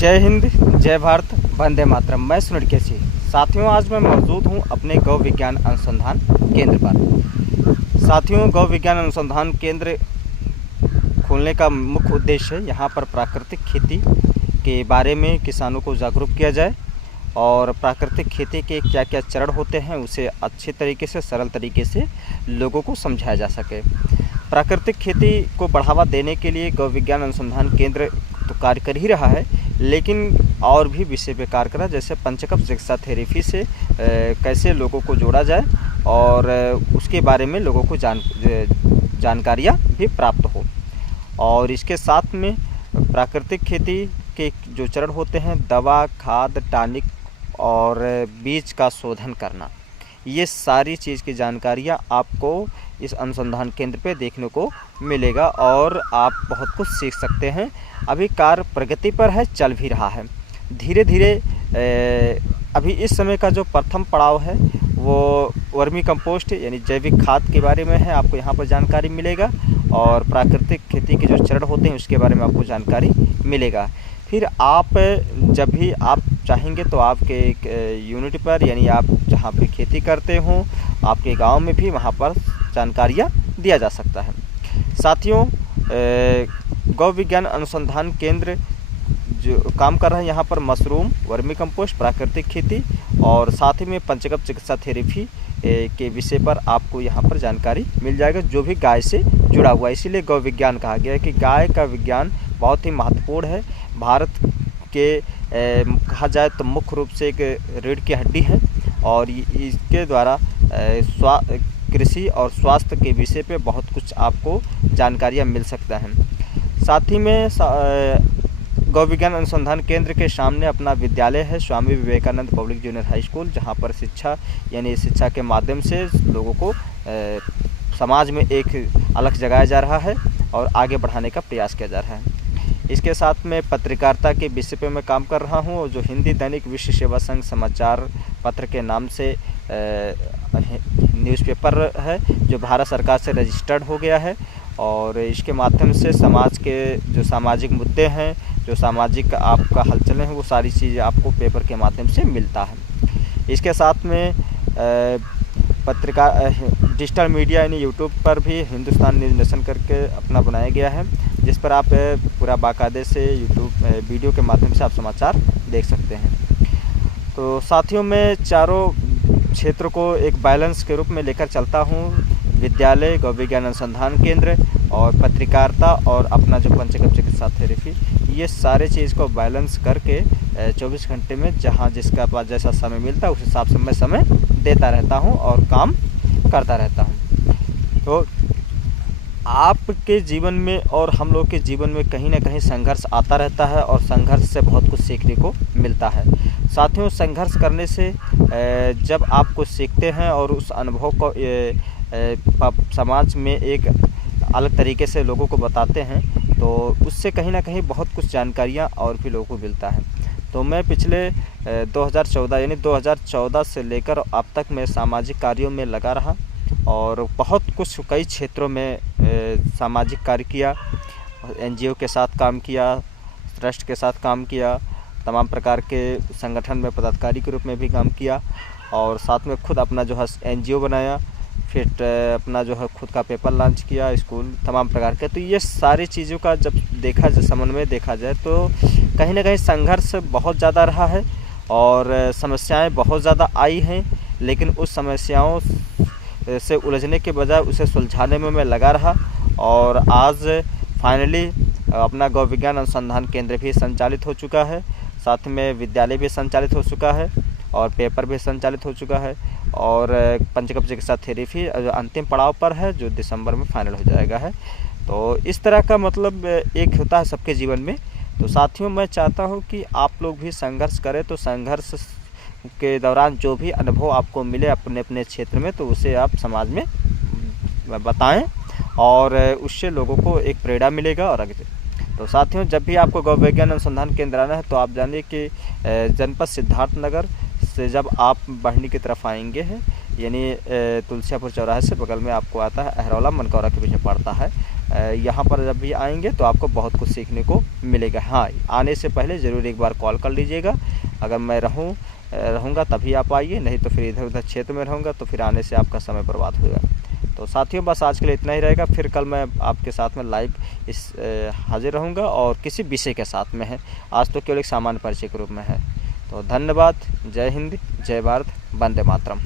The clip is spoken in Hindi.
जय हिंद, जय भारत, वंदे मातरम। मैं सुनील केसी। साथियों, आज मैं मौजूद हूं अपने गौ विज्ञान अनुसंधान केंद्र पर। साथियों, गौ विज्ञान अनुसंधान केंद्र खोलने का मुख्य उद्देश्य है यहाँ पर प्राकृतिक खेती के बारे में किसानों को जागरूक किया जाए और प्राकृतिक खेती के क्या क्या चरण होते हैं उसे अच्छे तरीके से, सरल तरीके से लोगों को समझाया जा सके। प्राकृतिक खेती को बढ़ावा देने के लिए गौ विज्ञान अनुसंधान केंद्र तो कार्य कर ही रहा है, लेकिन और भी विषय पे कार्य कर रहा है, जैसे पंचकर्म चिकित्सा थेरेपी से कैसे लोगों को जोड़ा जाए और उसके बारे में लोगों को जानकारियाँ भी प्राप्त हो। और इसके साथ में प्राकृतिक खेती के जो चरण होते हैं, दवा, खाद, टॉनिक और बीज का शोधन करना, ये सारी चीज़ की जानकारियाँ आपको इस अनुसंधान केंद्र पे देखने को मिलेगा और आप बहुत कुछ सीख सकते हैं। अभी कार्य प्रगति पर है, चल भी रहा है धीरे धीरे। अभी इस समय का जो प्रथम पड़ाव है वो वर्मी कंपोस्ट यानी जैविक खाद के बारे में है। आपको यहाँ पर जानकारी मिलेगा और प्राकृतिक खेती के जो चरण होते हैं उसके बारे में आपको जानकारी मिलेगा। फिर आप जब भी आप चाहेंगे तो आपके एक यूनिट पर, यानी आप जहाँ पे खेती करते हों आपके गांव में भी वहाँ पर जानकारियाँ दिया जा सकता है। साथियों, गौ विज्ञान अनुसंधान केंद्र जो काम कर रहे हैं यहाँ पर मशरूम, वर्मी कंपोस्ट, प्राकृतिक खेती और साथ ही में पंचकर्म चिकित्सा थेरेपी के विषय पर आपको यहाँ पर जानकारी मिल जाएगा, जो भी गाय से जुड़ा हुआ है। इसीलिए गौ विज्ञान कहा गया है कि गाय का विज्ञान बहुत ही महत्वपूर्ण है। भारत के कहा जाए तो मुख्य रूप से एक रीढ़ की हड्डी है और इसके द्वारा कृषि और स्वास्थ्य के विषय पे बहुत कुछ आपको जानकारियाँ मिल सकता है। साथ ही में गौ विज्ञान अनुसंधान केंद्र के सामने अपना विद्यालय है, Swami Vivekananda public junior high school, जहाँ पर शिक्षा यानी शिक्षा के माध्यम से लोगों को समाज में एक अलग जगाया जा रहा है और आगे बढ़ाने का प्रयास किया जा रहा है। इसके साथ में पत्रकारिता के विषय पे मैं काम कर रहा हूँ, जो हिंदी दैनिक विश्व सेवा संघ समाचार पत्र के नाम से न्यूज़पेपर है, जो भारत सरकार से रजिस्टर्ड हो गया है और इसके माध्यम से समाज के जो सामाजिक मुद्दे हैं, जो सामाजिक आपका हलचलें हैं, वो सारी चीज़ें आपको पेपर के माध्यम से मिलता है। इसके साथ में डिजिटल मीडिया यानी यूट्यूब पर भी हिंदुस्तान न्यूज़ नेशन करके अपना बनाया गया है, जिस पर आप पूरा बाकायदे से यूट्यूब वीडियो के माध्यम से आप समाचार देख सकते हैं। तो साथियों, मैं चारों क्षेत्र को एक बैलेंस के रूप में लेकर चलता हूँ। विद्यालय, गौ विज्ञान अनुसंधान केंद्र और पत्रकारिता और अपना जो पंचकर्म चिकित्सा थेरेपी, ये सारे चीज़ को बैलेंस करके 24 घंटे में जहाँ जिसका पास जैसा समय मिलता है उस हिसाब से मैं समय देता रहता हूँ और काम करता रहता हूँ। तो आपके जीवन में और हम लोग के जीवन में कहीं ना कहीं संघर्ष आता रहता है और संघर्ष से बहुत कुछ सीखने को मिलता है। साथियों, संघर्ष करने से जब आप कुछ सीखते हैं और उस अनुभव को समाज में एक अलग तरीके से लोगों को बताते हैं तो उससे कहीं ना कहीं बहुत कुछ जानकारियाँ और भी लोगों को मिलता है। तो मैं पिछले 2014 से लेकर अब तक मैं सामाजिक कार्यों में लगा रहा और बहुत कुछ कई क्षेत्रों में सामाजिक कार्य किया, एनजीओ के साथ काम किया, ट्रस्ट के साथ काम किया, तमाम प्रकार के संगठन में पदाधिकारी के रूप में भी काम किया और साथ में खुद अपना जो है एनजीओ बनाया, फिर अपना जो है खुद का पेपर लॉन्च किया, स्कूल, तमाम प्रकार के। तो ये सारी चीज़ों का जब समन्वय देखा जाए तो कहीं ना कहीं संघर्ष बहुत ज़्यादा रहा है और समस्याएं बहुत ज़्यादा आई हैं, लेकिन उस समस्याओं से उलझने के बजाय उसे सुलझाने में मैं लगा रहा और आज फाइनली अपना गौ विज्ञान अनुसंधान केंद्र भी संचालित हो चुका है, साथ में विद्यालय भी संचालित हो चुका है और पेपर भी संचालित हो चुका है और पंचकर्म चिकित्सा थेरेपी अंतिम पड़ाव पर है, जो दिसंबर में फाइनल हो जाएगा है। तो इस तरह का मतलब एक होता है सबके जीवन में। तो साथियों, मैं चाहता हूं कि आप लोग भी संघर्ष करें, तो संघर्ष के दौरान जो भी अनुभव आपको मिले अपने अपने क्षेत्र में तो उसे आप समाज में बताएं और उससे लोगों को एक प्रेरणा मिलेगा और आगे। तो साथियों, जब भी आपको गौ विज्ञान अनुसंधान केंद्र आना है तो आप जानिए कि जनपद सिद्धार्थनगर से जब आप बढ़नी की तरफ आएंगे हैं, यानी तुलसियापुर चौराहे से बगल में आपको आता है, अहरौला मनकौरा के पीछे पड़ता है, यहाँ पर जब भी आएंगे तो आपको बहुत कुछ सीखने को मिलेगा। हाँ, आने से पहले ज़रूर एक बार कॉल कर लीजिएगा। अगर मैं रहूँगा तभी आप आइए, नहीं तो फिर इधर उधर क्षेत्र में रहूँगा तो फिर आने से आपका समय बर्बाद होगा। तो साथियों, बस आज के लिए इतना ही रहेगा। फिर कल मैं आपके साथ में लाइव हाजिर रहूँगा और किसी विषय के साथ में है। आज तो केवल एक सामान्य परिचय के रूप में है। तो धन्यवाद। जय हिंद, जय भारत, वंदे मातरम।